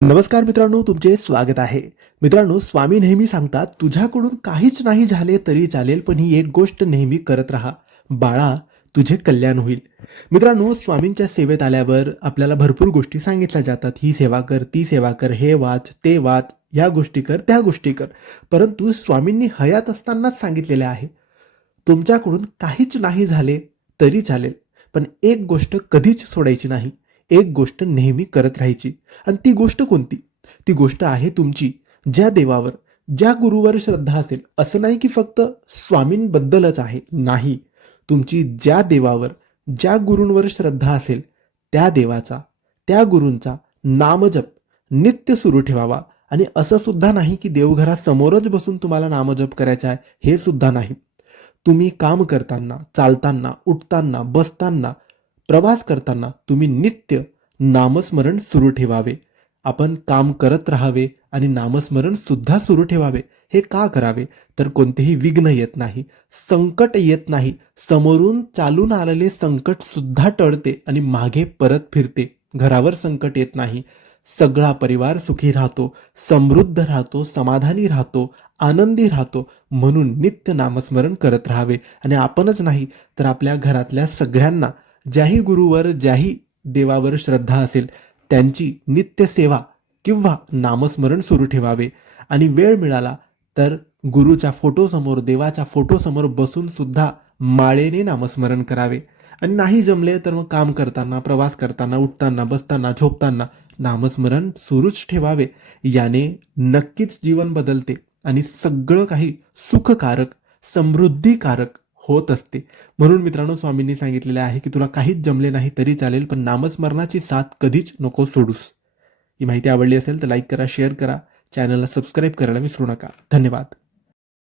नमस्कार मित्रांनो तुमचे स्वागत आहे. मित्रांनो स्वामी नेहमी सांगतात तुझ्याकडून काहीच नाही झाले तरी चालेल पण ही एक गोष्ट नेहमी करत राहा. बाळा तुझे कल्याण होईल. मित्रांनो स्वामींच्या सेवेत आल्यावर आपल्याला भरपूर गोष्टी सांगितल्या जातात. ही सेवा कर ती सेवा कर हे वाच ते वाच या गोष्टी कर त्या गोष्टी कर. परंतु स्वामींनी हयात असतानाच सांगितलेले आहे तुमच्याकडून काहीच नाही झाले तरी चालेल पण एक गोष्ट कधीच सोडायची नाही. एक गोष्ट नेहमी करत राहायची. आणि ती गोष्ट कोणती? ती गोष्ट आहे तुमची. ज्या देवावर ज्या गुरुवर श्रद्धा असेल असं नाही की फक्त स्वामींबद्दलच आहे. नाही. तुमची ज्या देवावर ज्या गुरूंवर श्रद्धा असेल त्या देवाचा त्या गुरूंचा नामजप नित्य सुरू ठेवावा. आणि असं सुद्धा नाही की देवघरासमोरच बसून तुम्हाला नामजप करायचा आहे हे सुद्धा नाही. तुम्ही काम करताना चालताना उठताना बसताना प्रवास करताना तुम्ही नित्य नामस्मरण सुरू ठेवावे. आपण काम करत राहावे आणि नामस्मरण सुद्धा सुरू ठेवावे. हे का करावे? तर कोणतेही विघ्न येत नाही संकट येत नाही. समोरून चालून आलेले संकट सुद्धा टळते आणि मागे परत फिरते. घरावर संकट येत नाही. सगळा परिवार सुखी राहतो समृद्ध राहतो समाधानी राहतो आनंदी राहतो. म्हणून नित्य नामस्मरण करत राहावे. आणि आपणच नाही तर आपल्या घरातल्या सगळ्यांना ज्याही गुरुवर ज्याही देवावर श्रद्धा असेल त्यांची नित्य सेवा किंवा नामस्मरण सुरू ठेवावे. आणि वेळ मिळाला तर गुरुच्या फोटोसमोर देवाच्या फोटोसमोर बसून सुद्धा माळेने नामस्मरण करावे. आणि नाही जमले तर मग काम करताना प्रवास करताना उठताना बसताना झोपताना नामस्मरण सुरूच ठेवावे. याने नक्कीच जीवन बदलते आणि सगळं काही सुखकारक समृद्धीकारक होत असते. म्हणून मित्रांनो स्वामींनी सांगितलेले आहे की तुला काहीच जमले नाही तरी चालेल पण नामस्मरणाची साथ कधीच नको सोडूस. ही माहिती आवडली असेल तर लाईक करा शेअर करा. चॅनलला सबस्क्राईब करायला विसरू नका. धन्यवाद.